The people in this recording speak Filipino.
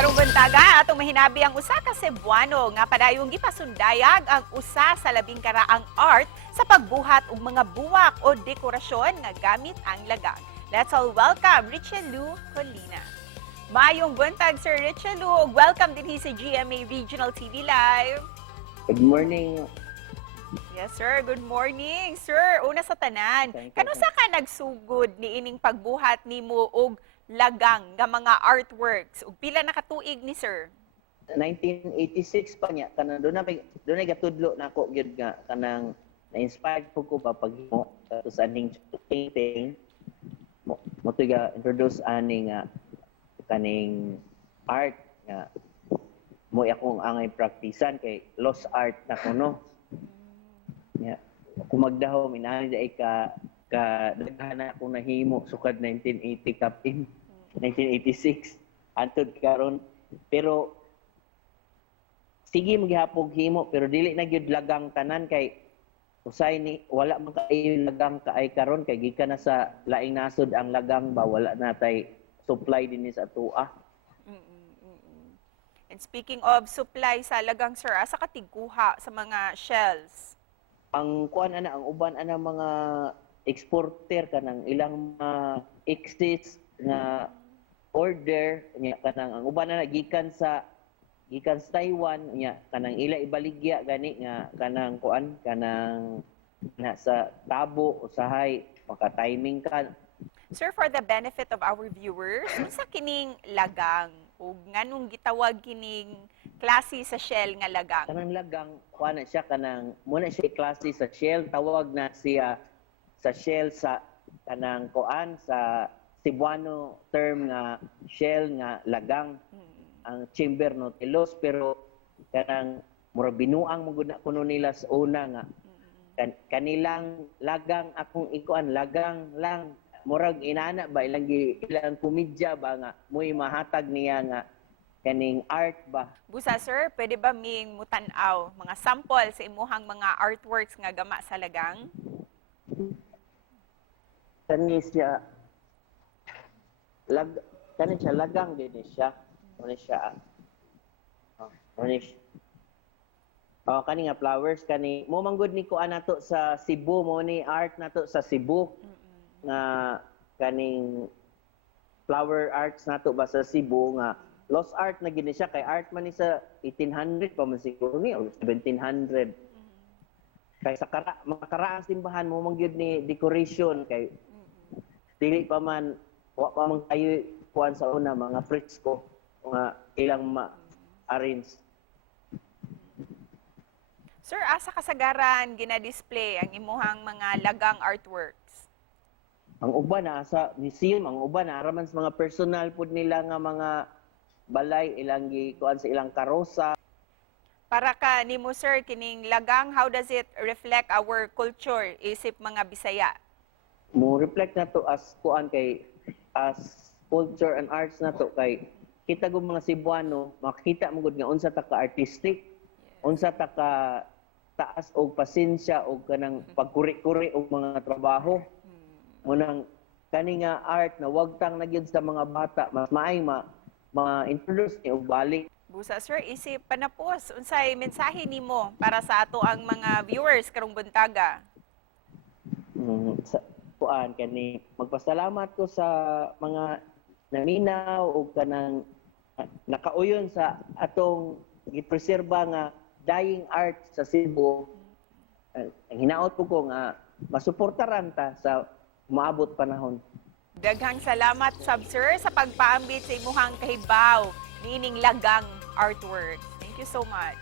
Karong buntaga atong mahinabi ang usa ka Cebuano nga padayong gipasundayag ang usa sa labing karaang art sa pagbuhat og mga buwak o dekorasyon nga gamit ang lagang. Let's all welcome Richelu Colina. Mayong buntag Sir Richelu, ug welcome din sa GMA Regional TV Live. Good morning. Yes sir, good morning. Sir, una sa tanan, kanusa ka nagsugod ni ining pagbuhat nimo og lagang nga mga artworks ug pila na katuig ni sir? 1986 pa niya kanang doon na gatudlo na ako gyud nga kanang na-inspired po ko pa paghimo sa aning painting mo tiga introduce ani nga kaning art nga mo akong angay praktisan kay lost art na kuno. Yeah. Kung magdahom inani dai ka daghan ako nahimo sukad 1980 kapin 1986 antud karon pero sige maghapog himo pero dili na gyud lagang tanan kay usay ni wala man kay lagang kaay karon kay gikan na sa laing nasod ang lagang ba wala na tay supply dinhi sa tua. And speaking of supply sa lagang sir, asa ka tigkuha sa mga shells? Ang kuan ana ang uban ana mga exporter kanang ilang excess nga order nya kanang ang uban na gikan sa Taiwan nya kanang ila ibaligya gani nga kanang kuan kanang nasa tabo usahay maka-timing ka. Sir, for the benefit of our viewers, unsa kining lagang ug nganong gitawag kining klase sa shell nga lagang? Kanang lagang kuan na siya kanang muna siya klase sa shell tawag na siya sa shell sa kanang kuan sa Cebuano term nga shell nga lagang ang chamber nautilus pero kanang mura binuang mo gud kuno nila sa una nga kanilang lagang akong ikuan lagang lang murag inana ba ilang komedya ba nga mo'y mahatag niya nga kaning art ba. Busa sir, pwede ba ming mutan-aw mga sample sa imuhang mga artworks nga gama sa lagang? Kani siya lagang din siya. Ano siya? Kani nga flowers kani mo manggod ni ko anato sa Cebu mo ni art nato sa Cebu nga kaning flower arts nato ba sa Cebu nga lost art na gini siya kay art man ni sa 1800 pa man siguro ni o 1700 kay sa mga karaang simbahan mo mangyud ni decoration kay dili pa man wa pa man kayo kuan sa una mga fresco nga ilang ma-arrange. Sir, asa kasagaran gina-display ang imuhang mga lagang artworks? Ang uban na sa museum, ang uban na araman sa mga personal pud nila nga mga balay ilang gikuan sa ilang karosa. Para ka nimo sir kining lagang, how does it reflect our culture isip mga Bisaya? Mo reflect na to as kuan kay as culture and arts na to kay kita gud mga Cebuano makita mo gud nga unsa ta ka artistic, unsa ta ka taas og pasensya og kanang pagkuri-kuri og mga trabaho. Munang kani nga art na wag tang nagyud sa mga bata mas maay ma-introduce ni og balik. Busa sir, isip panapos unsay mensahe nimo para sa ato ang mga viewers karong buntaga? Sa kuan kani magpasalamat ko sa mga naminaw og kanang nakauyon sa atong gipreserba nga dying art sa Cebu. Ang hinaot ko nga masuportaran ta sa maabot panahon. Daghang salamat sab sir sa pagpaambit sa imuhang kahibaw niining lagang artwork. Thank you so much.